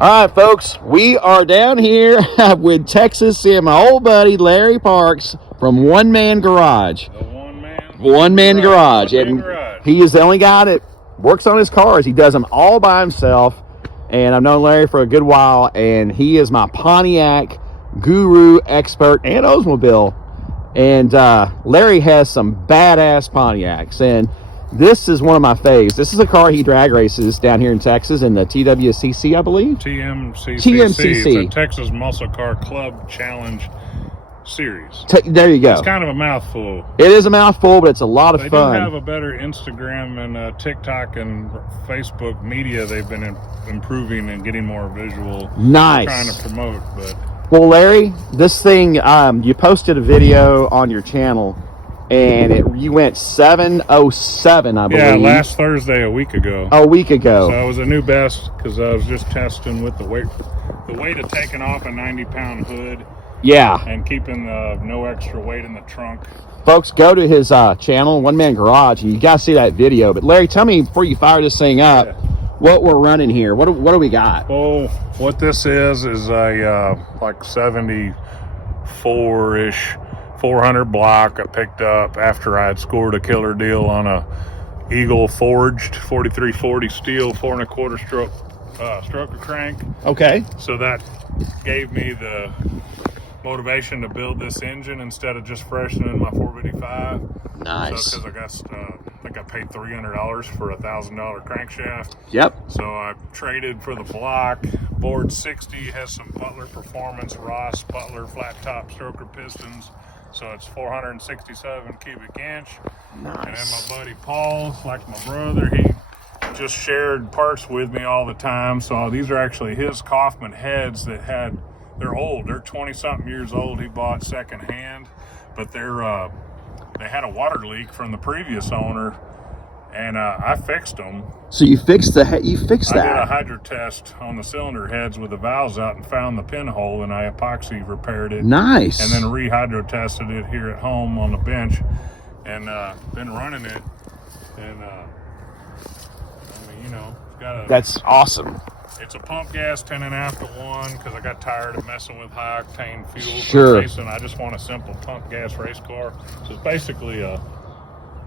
All right, folks, we are down here with Texas and my old buddy Larry Parks from One Man Garage. The one man Garage. One man And garage. he is the only guy that works on his cars. He does them all by himself. And I've known Larry for a good while, and he is my Pontiac guru, expert, and Oldsmobile. And Larry has some badass Pontiacs, and this is one of my faves. This is a car he drag races down here in Texas in the TWCC, I believe. TMCC. It's a Texas Muscle Car Club Challenge series. There you go. It's kind of a mouthful. It is a mouthful, but it's a lot of fun. They do have a better Instagram and TikTok and Facebook media. They've been improving and getting more visual. Nice. Trying to promote, but. Well, Larry, this thing, you posted a video on your channel, and you went 707, I believe. Yeah, last Thursday, a week ago. A week ago. So it was a new best because I was just testing with the weight of taking off a 90-pound hood. Yeah. And keeping no extra weight in the trunk. Folks, go to his channel, One Man Garage, and you got to see that video. But, Larry, tell me before you fire this thing up, what we're running here. What do we got? Oh, what this is a like 74-ish 400 block I picked up after I had scored a killer deal on a Eagle forged 4340 steel 4 1/4 stroke stroker crank. Okay. So that gave me the motivation to build this engine instead of just freshening my 455. Nice. Because I think I paid $300 for a $1,000 crankshaft. Yep. So I traded for the block. Board 60 has some Butler Performance Ross Butler flat top stroker pistons. So it's 467 cubic inch. Nice. And then my buddy Paul, like my brother, he just shared parts with me all the time. So these are actually his Kaufman heads that they're old. They're 20-something years old. He bought secondhand, but they had a water leak from the previous owner, and I fixed them. So you fixed that? I did a hydro test on the cylinder heads with the valves out and found the pinhole, and I epoxy repaired it. Nice. And then re-hydro tested it here at home on the bench, and been running it. And I mean, you know, that's awesome. It's a pump gas 10.5 to 1 because I got tired of messing with high octane fuel. Sure. Racing. I just want a simple pump gas race car. So it's basically a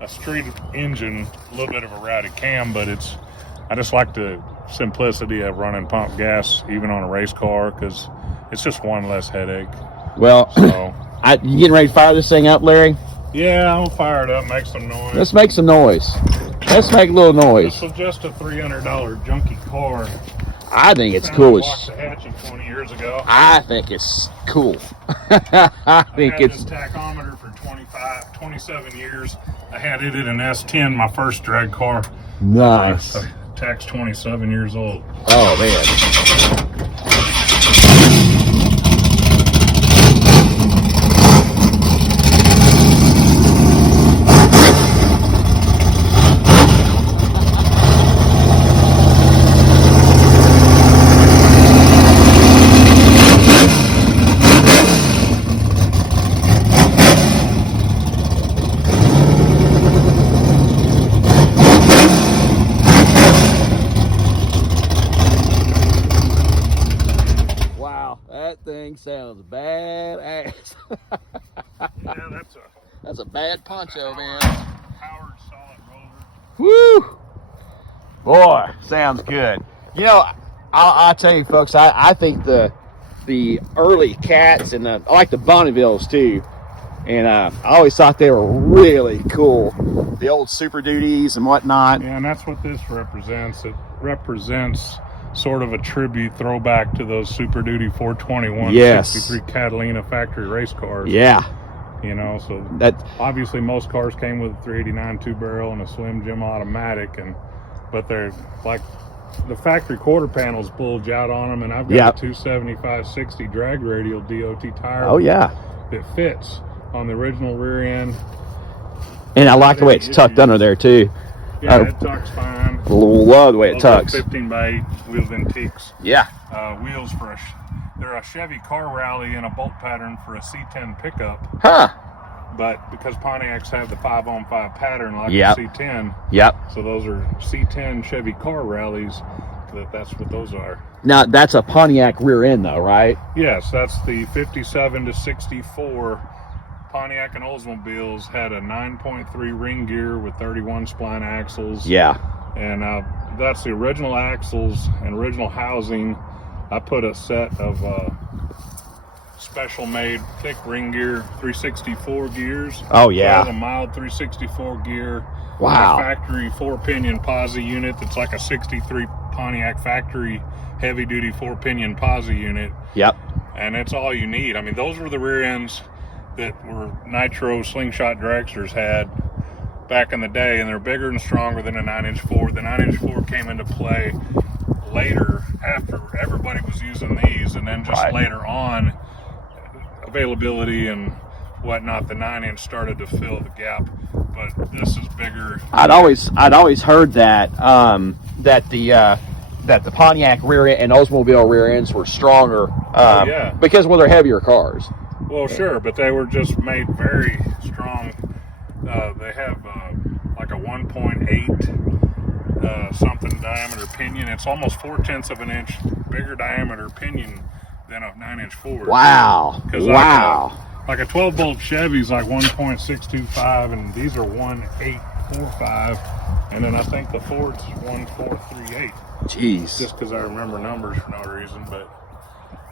street engine, a little bit of a rowdy cam, but I just like the simplicity of running pump gas even on a race car because it's just one less headache. Well, so you getting ready to fire this thing up, Larry? Yeah, I'm gonna fire it up, make some noise. Let's make some noise. Let's make a little noise. This was just a $300 junky car. I think it's cool as Waxahachie 20 years ago. I think it's cool. I think it's this tachometer for 27 years. I had it in an S10, my first drag car. Nice. Tach's 27 years old. Oh man. That thing sounds badass. Yeah, that's a bad poncho, man. Powered solid roller. Woo! Boy, sounds good. You know, I'll tell you, folks. I think the early Cats and I like the Bonnevilles too, and I always thought they were really cool. The old Super Duties and whatnot. Yeah, and that's what this represents. It represents sort of a tribute throwback to those Super Duty 421 63 Catalina factory race cars. Yeah. You know, so that obviously most cars came with a 389 2-barrel and a Slim Jim automatic, but they're like the factory quarter panels bulge out on them, and I've got a 275/60 drag radial DOT tire. Oh yeah, that fits on the original rear end. And I like the way it's tucked under there too. Yeah, it tucks fine. Love the way it tucks. 15x8 wheels antiques. Yeah. Wheels for they're a Chevy car rally in a bolt pattern for a C10 pickup. Huh. But because Pontiacs have the 5-on-5 pattern like the C10. Yep. So those are C10 Chevy car rallies that's what those are. Now, that's a Pontiac rear end, though, right? Yes, that's the 57 to 64 Pontiac and Oldsmobiles. Had a 9.3 ring gear with 31 spline axles. Yeah. And that's the original axles and original housing. I put a set of special made thick ring gear 364 gears. Oh, yeah. So a mild 364 gear. Wow. A factory 4-pinion posi unit that's like a 63 Pontiac factory heavy duty 4-pinion posi unit. Yep. And it's all you need. I mean, those were the rear ends that were Nitro slingshot dragsters had back in the day, and they're bigger and stronger than a 9-inch Ford. The 9-inch Ford came into play later, after everybody was using these, and then just later on, availability and whatnot, the 9-inch started to fill the gap. But this is bigger. I'd always heard that that the Pontiac rear end and Oldsmobile rear ends were stronger because they're heavier cars. Well, sure, but they were just made very strong. They have like a 1.8 something diameter pinion. It's almost 4/10 of an inch bigger diameter pinion than a 9-inch Ford. Wow. Wow. Like a 12-bolt Chevy's like 1.625, and these are 1.845, and then I think the Ford's 1.438. Jeez. Just because I remember numbers for no reason, but.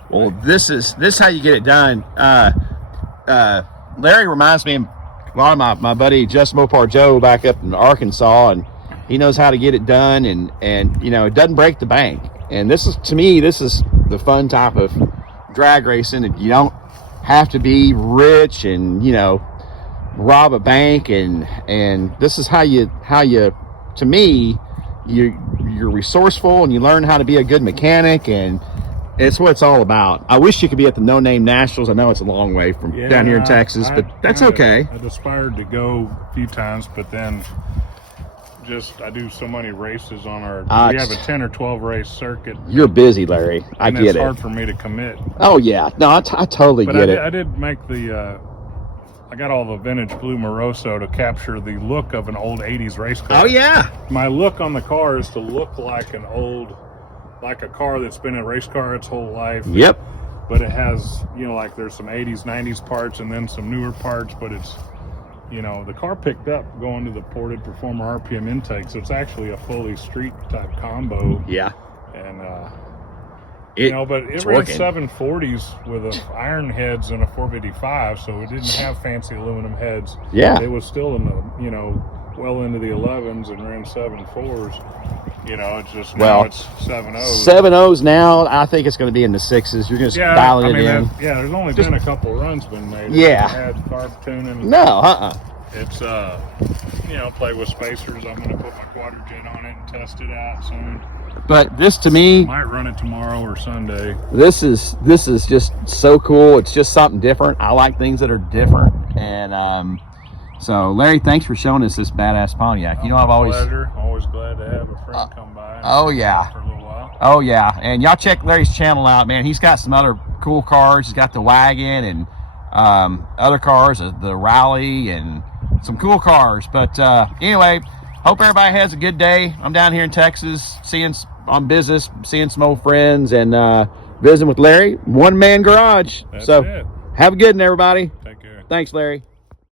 Well, this is how you get it done. Larry reminds me of a lot of my buddy Just Mopar Joe back up in Arkansas, and he knows how to get it done, and it doesn't break the bank. And this is, to me, this is the fun type of drag racing, and you don't have to be rich and rob a bank, and this is how you to me you're resourceful, and you learn how to be a good mechanic, and it's what it's all about. I wish you could be at the No Name Nationals. I know it's a long way from down here in Texas, but that's okay. I'd aspired to go a few times, but then I do so many races on our. We have a 10 or 12 race circuit. You're busy, Larry. I get it. It's hard for me to commit. Oh yeah, no, I totally get it. I did make the. I got all the vintage blue Moroso to capture the look of an old 80s race car. Oh yeah. My look on the car is to look like a car that's been a race car its whole life. Yep. But it has, like there's some 80s, 90s parts and then some newer parts, but it's, the car picked up going to the ported Performer RPM intake, so it's actually a fully street type combo. Yeah. And, but it ran 740s with iron heads and a 455, so it didn't have fancy aluminum heads. Yeah. It was still in the, well into the 11s and ran 7.4s. It's just now it's 7.0s. 7.0s now. I think it's going to be in the 6s. You're just dialing it in. There's only been a couple runs been made. Yeah. Had carb tuning. No, It's play with spacers. I'm going to put my quadrojet on it and test it out soon. But this, to me, might run it tomorrow or Sunday. This is just so cool. It's just something different. I like things that are different, and so Larry, thanks for showing us this badass Pontiac. I've always glad to have a friend come by. Oh yeah. For a little while. Oh yeah, and y'all check Larry's channel out, man. He's got some other cool cars. He's got the wagon and other cars, the Rally, and some cool cars. But anyway, hope everybody has a good day. I'm down here in Texas, on business, seeing some old friends, and visiting with Larry. One man garage. That's so it. have a good one, everybody. Take care. Thanks, Larry.